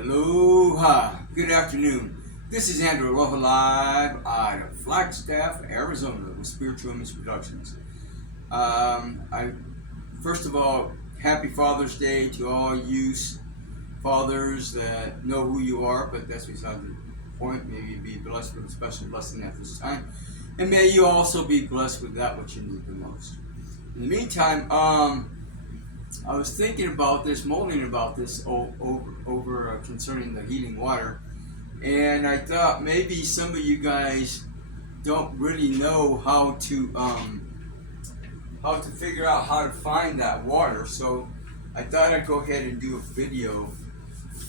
Aloha. Good afternoon. This is Andrew Aloha live out of Flagstaff, Arizona with Spiritual Image Productions. First of all, happy Father's Day to all you fathers that know who you are, but that's beside the point. May you be blessed with a special blessing at this time. And may you also be blessed with that which you need the most. In the meantime, I was thinking about this, mulling about this over concerning the healing water, and I thought maybe some of you guys don't really know how to figure out how to find that water. So I thought I'd go ahead and do a video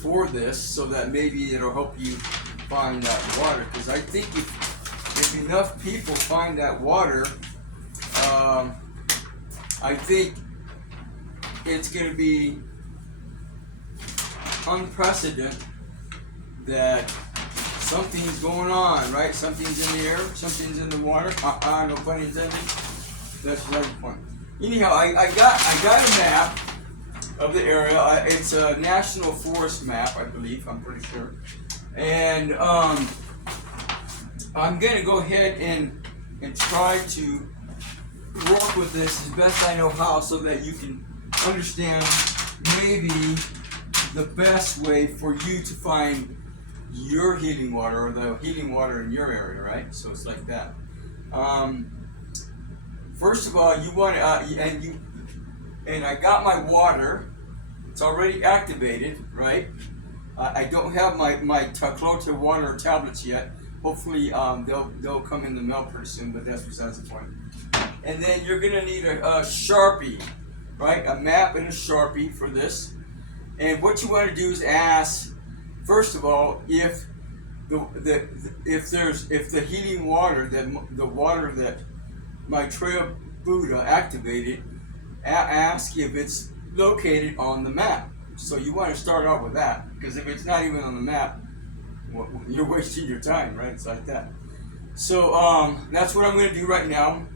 for this, so that maybe it'll help you find that water. Because I think if enough people find that water, I think it's going to be unprecedented that something's going on, right? Something's in the air, something's in the water. No pun intended. That's another point. Anyhow, I got a map of the area. It's a national forest map, I believe. I'm pretty sure. And I'm going to go ahead and try to work with this as best I know how, so that you can understand maybe the best way for you to find your healing water, or the healing water in your area, right? So it's like that. First of all, you want and I got my water. It's already activated, right? I don't have my Tlacote water tablets yet. Hopefully, they'll come in the mail pretty soon, but that's besides the point. And then you're gonna need a Sharpie. Right, a map and a Sharpie for this. And what you want to do is ask, first of all, if the healing water, the water that Maitreya Buddha activated, ask if it's located on the map. So you want to start out with that, because if it's not even on the map, well, you're wasting your time, right? It's like that. So that's what I'm going to do right now.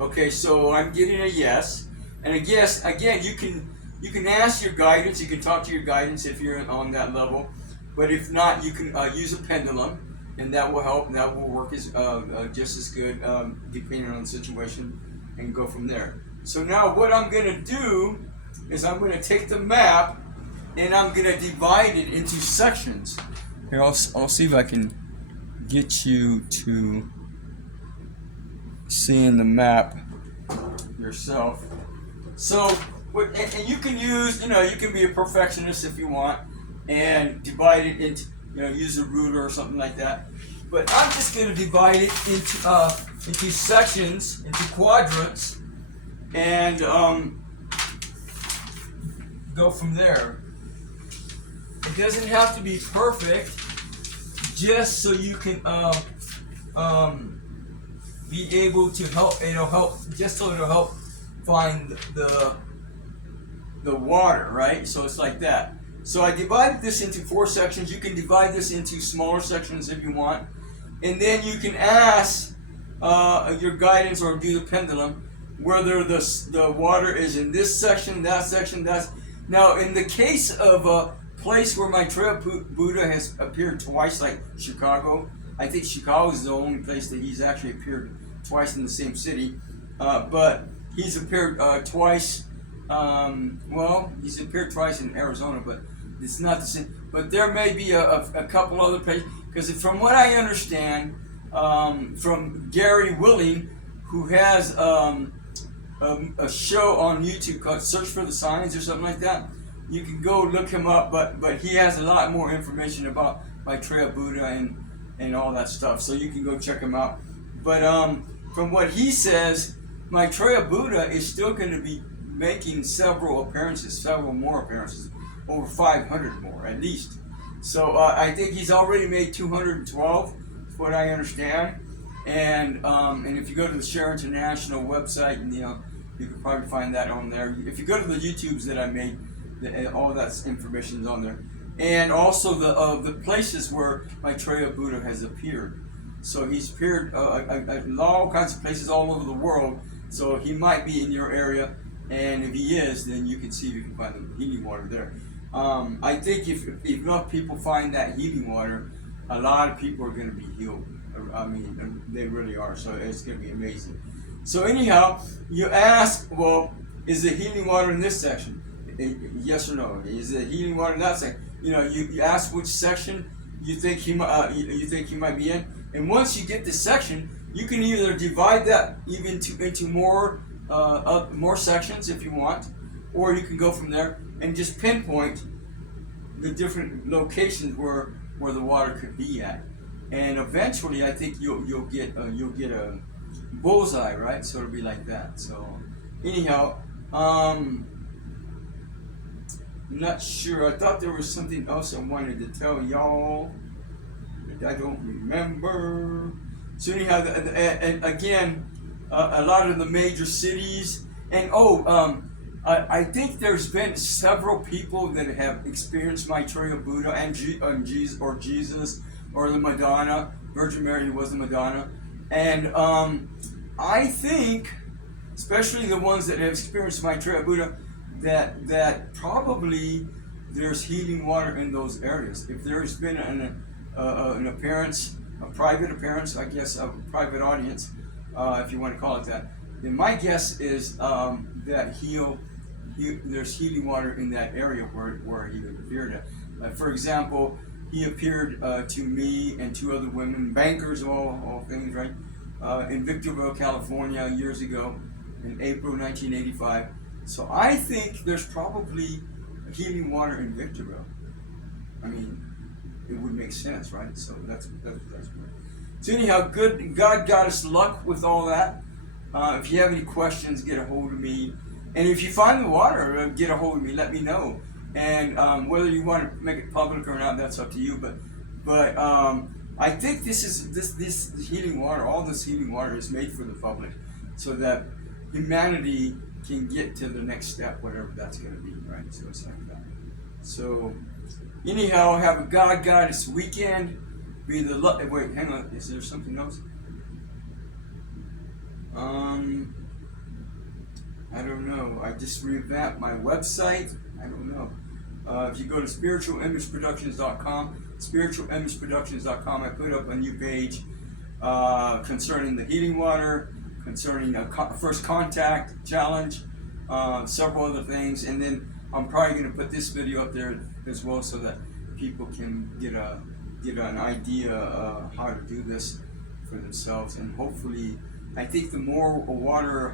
Okay, so I'm getting a yes, and a yes. Again, you can ask your guidance. You can talk to your guidance if you're on that level, but if not, you can use a pendulum, and that will help. And that will work as just as good, depending on the situation, and go from there. So now, what I'm going to do is I'm going to take the map, and I'm going to divide it into sections. Here, I'll see if I can get you to seeing the map yourself. So, and you can use, you can be a perfectionist if you want, and divide it into, use a ruler or something like that. But I'm just going to divide it into sections, into quadrants, and go from there. It doesn't have to be perfect, just so you can be able to help. It'll help, just so it'll help find the water, right? So it's like that. So I divided this into 4 sections. You can divide this into smaller sections if you want, and then you can ask your guidance, or do the pendulum, whether the water is in this section, that section, that's. Now, in the case of a place where Maitreya Buddha has appeared twice, like Chicago. I think Chicago is the only place that he's actually appeared twice in the same city, but he's appeared twice. Well, he's appeared twice in Arizona, but it's not the same. But there may be a couple other places, because from what I understand, from Gary Willing, who has a show on YouTube called "Search for the Signs" or something like that. You can go look him up, but he has a lot more information about Maitreya Buddha and all that stuff, so you can go check him out. But from what he says, Maitreya Buddha is still going to be making several more appearances, over 500 more at least. So I think he's already made 212, is what I understand. And if you go to the Share International website, you can probably find that on there. If you go to the YouTubes that I made, all that information is on there, and also the places where Maitreya Buddha has appeared. So he's appeared in all kinds of places all over the world. So he might be in your area, and if he is, then you can see if you can find the healing water there. I think if enough people find that healing water, a lot of people are going to be healed. I mean, they really are. So it's going to be amazing. So anyhow, you ask, well, is the healing water in this section? Yes or no? Is the healing water in that section? You know, you ask which section you think he might be in, and once you get the section, you can either divide that even into more sections if you want, or you can go from there and just pinpoint the different locations where the water could be at, and eventually I think you'll get a bullseye, right? So it'll be like that. So anyhow, I'm not sure. I thought there was something else I wanted to tell y'all, but I don't remember. So anyhow, and again, a lot of the major cities, and I think there's been several people that have experienced Maitreya Buddha and Jesus, or the Madonna, Virgin Mary, who was the Madonna, and I think, especially the ones that have experienced Maitreya Buddha, that probably there's healing water in those areas. If there's been an appearance, a private appearance, I guess, a private audience, if you want to call it that, then my guess is that there's healing water in that area where he appeared at. For example, he appeared to me and two other women, bankers, all things, right, in Victorville, California, years ago, in April 1985. So I think there's probably healing water in Victorville. I mean, it would make sense, right? So that's good. So anyhow, good. God got us luck with all that. If you have any questions, get a hold of me. And if you find the water, get a hold of me. Let me know. And whether you want to make it public or not, that's up to you. But I think this healing water, all this healing water, is made for the public, so that humanity can get to the next step, whatever that's going to be, right? So it's like that. So anyhow, have a God-Goddess weekend. Be the wait, hang on. Is there something else? I don't know. I just revamped my website. I don't know. If you go to spiritualimageproductions.com, I put up a new page concerning the healing water, concerning a first contact challenge, several other things, and then I'm probably going to put this video up there as well, so that people can get an idea of how to do this for themselves. And hopefully, I think the more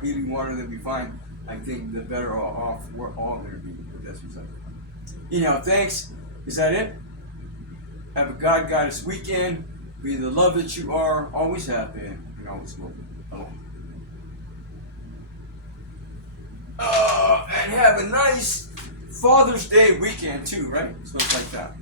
healing water that we find, I think the better off we're all going to be with this result. Anyhow, thanks. Is that it? Have a God-Goddess weekend. Be the love that you are, always have been, and always will be. Aloha. And have a nice Father's Day weekend too, right? So it's like that.